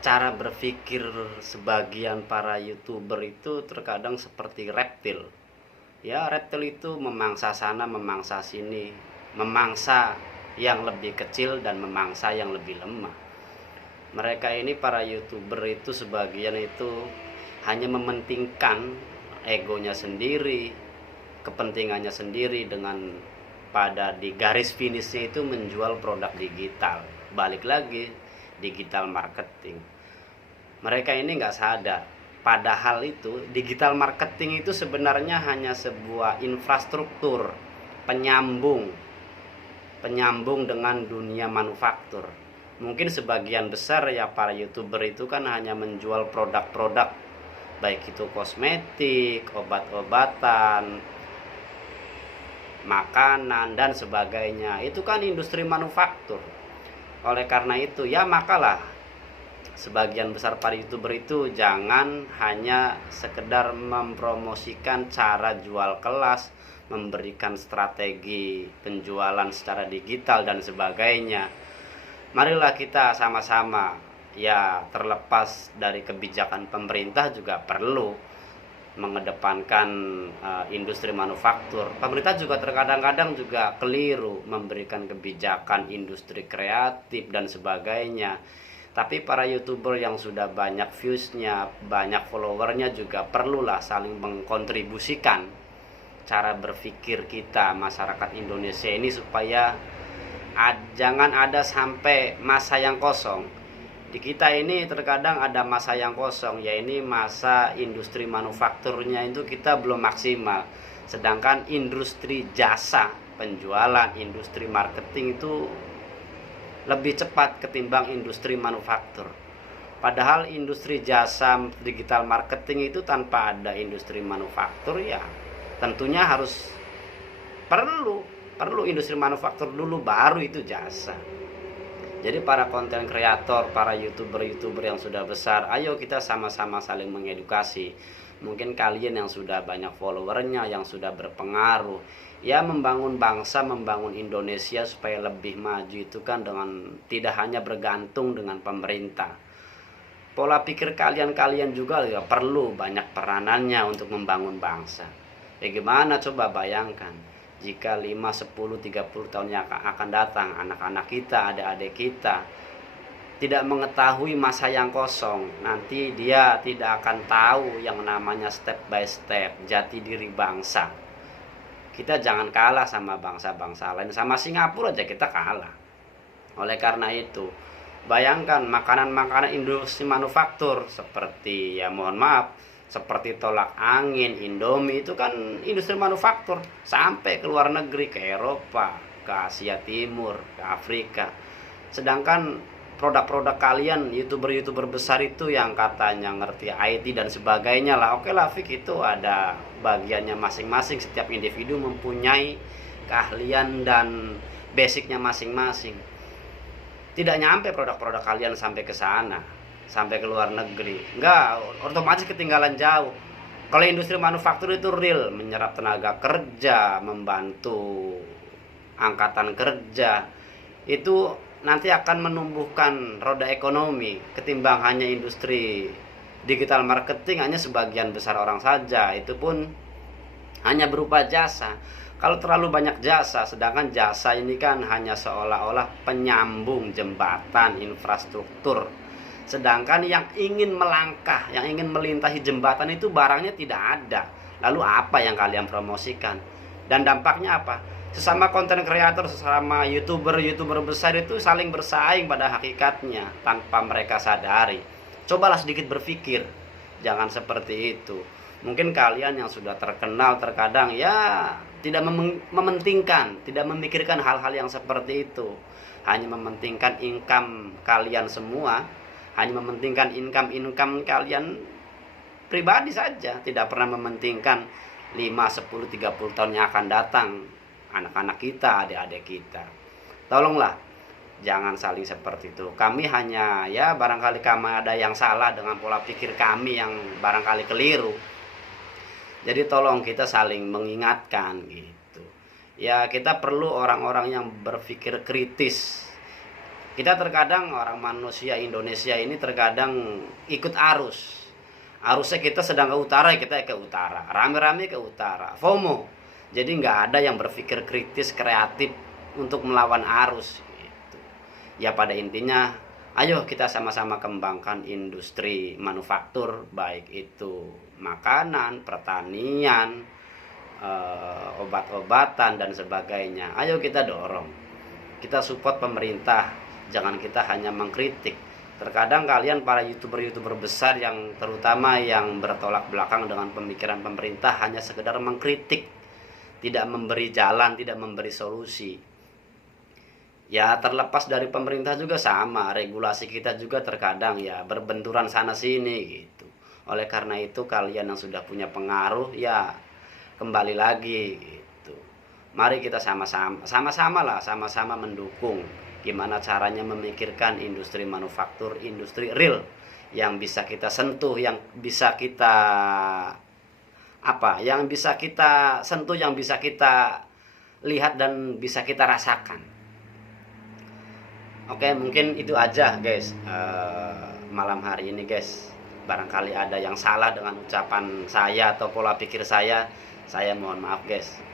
cara berpikir sebagian para YouTuber itu terkadang seperti reptil. Ya, reptil itu memangsa sana, memangsa sini, memangsa yang lebih kecil dan memangsa yang lebih lemah. Mereka ini para YouTuber itu sebagian itu hanya mementingkan egonya sendiri, kepentingannya sendiri dengan pada di garis finishnya itu menjual produk digital. Balik lagi, digital marketing. Mereka ini nggak sadar, padahal itu digital marketing itu sebenarnya hanya sebuah infrastruktur penyambung penyambung dengan dunia manufaktur. Mungkin sebagian besar ya para YouTuber itu kan hanya menjual produk-produk, baik itu kosmetik, obat-obatan, makanan dan sebagainya. Itu kan industri manufaktur. Oleh karena itu ya makalah sebagian besar para YouTuber itu jangan hanya sekedar mempromosikan cara jual kelas, memberikan strategi penjualan secara digital dan sebagainya. Marilah kita sama-sama, ya terlepas dari kebijakan pemerintah juga perlu mengedepankan industri manufaktur. Pemerintah juga terkadang-kadang juga keliru memberikan kebijakan industri kreatif dan sebagainya. Tapi para YouTuber yang sudah banyak viewsnya, banyak followernya juga perlulah saling mengkontribusikan cara berpikir kita masyarakat Indonesia ini supaya jangan ada sampai masa yang kosong. Di kita ini terkadang ada masa yang kosong, yaitu masa industri manufakturnya itu kita belum maksimal. Sedangkan industri jasa, penjualan, industri marketing itu lebih cepat ketimbang industri manufaktur. Padahal industri jasa digital marketing itu tanpa ada industri manufaktur ya tentunya harus perlu industri manufaktur dulu baru itu jasa. Jadi para konten kreator, para YouTuber yang sudah besar, ayo kita sama-sama saling mengedukasi. Mungkin kalian yang sudah banyak followernya, yang sudah berpengaruh, ya membangun bangsa, membangun Indonesia supaya lebih maju itu kan dengan tidak hanya bergantung dengan pemerintah. Pola pikir kalian juga ya perlu banyak peranannya untuk membangun bangsa. Ya gimana coba bayangkan jika 5, 10, 30 tahun yang akan datang anak-anak kita, adik-adik kita tidak mengetahui masa yang kosong, nanti dia tidak akan tahu yang namanya step by step jati diri bangsa. Kita jangan kalah sama bangsa-bangsa lain, sama Singapura aja kita kalah. Oleh karena itu, bayangkan makanan-makanan industri manufaktur seperti ya mohon maaf seperti tolak angin, Indomie itu kan industri manufaktur sampai ke luar negeri, ke Eropa, ke Asia Timur, ke Afrika. Sedangkan produk-produk kalian YouTuber besar itu yang katanya ngerti IT dan sebagainya lah, oke lah Fik, itu ada bagiannya masing-masing, setiap individu mempunyai keahlian dan basicnya masing-masing. Tidak nyampe produk-produk kalian sampai ke sana, sampai ke luar negeri, enggak, otomatis ketinggalan jauh. Kalau industri manufaktur itu real menyerap tenaga kerja, membantu angkatan kerja, itu nanti akan menumbuhkan roda ekonomi ketimbang hanya industri digital marketing hanya sebagian besar orang saja, itu pun hanya berupa jasa. Kalau terlalu banyak jasa, sedangkan jasa ini kan hanya seolah-olah penyambung jembatan infrastruktur. Sedangkan yang ingin melangkah, yang ingin melintahi jembatan itu barangnya tidak ada. Lalu apa yang kalian promosikan? Dan dampaknya apa? Sesama konten kreator, sesama YouTuber besar itu saling bersaing pada hakikatnya tanpa mereka sadari. Cobalah sedikit berpikir, jangan seperti itu. Mungkin kalian yang sudah terkenal terkadang ya tidak mementingkan, tidak memikirkan hal-hal yang seperti itu. Hanya mementingkan income kalian semua, hanya mementingkan income kalian pribadi saja, tidak pernah mementingkan 5, 10, 30 tahun yang akan datang anak-anak kita, adik-adik kita. Tolonglah jangan saling seperti itu. Kami hanya ya barangkali kami ada yang salah dengan pola pikir kami yang barangkali keliru. Jadi tolong kita saling mengingatkan gitu. Ya kita perlu orang-orang yang berpikir kritis. Kita terkadang orang manusia Indonesia ini terkadang ikut arus. Arusnya kita sedang ke utara, kita ke utara. Rame-rame ke utara. FOMO. Jadi nggak ada yang berpikir kritis, kreatif untuk melawan arus. Gitu. Ya pada intinya, ayo kita sama-sama kembangkan industri manufaktur, baik itu makanan, pertanian, obat-obatan dan sebagainya. Ayo kita dorong, kita support pemerintah, jangan kita hanya mengkritik. Terkadang kalian para youtuber besar yang terutama yang bertolak belakang dengan pemikiran pemerintah hanya sekedar mengkritik, tidak memberi jalan, tidak memberi solusi. Ya terlepas dari pemerintah juga sama, regulasi kita juga terkadang ya berbenturan sana sini gitu. Oleh karena itu kalian yang sudah punya pengaruh ya kembali lagi gitu. Mari kita sama-sama mendukung gimana caranya memikirkan industri manufaktur, industri real yang bisa kita sentuh, yang bisa kita yang bisa kita sentuh, yang bisa kita lihat dan bisa kita rasakan. Oke, mungkin itu aja guys malam hari ini guys. Barangkali ada yang salah dengan ucapan saya atau pola pikir saya mohon maaf guys.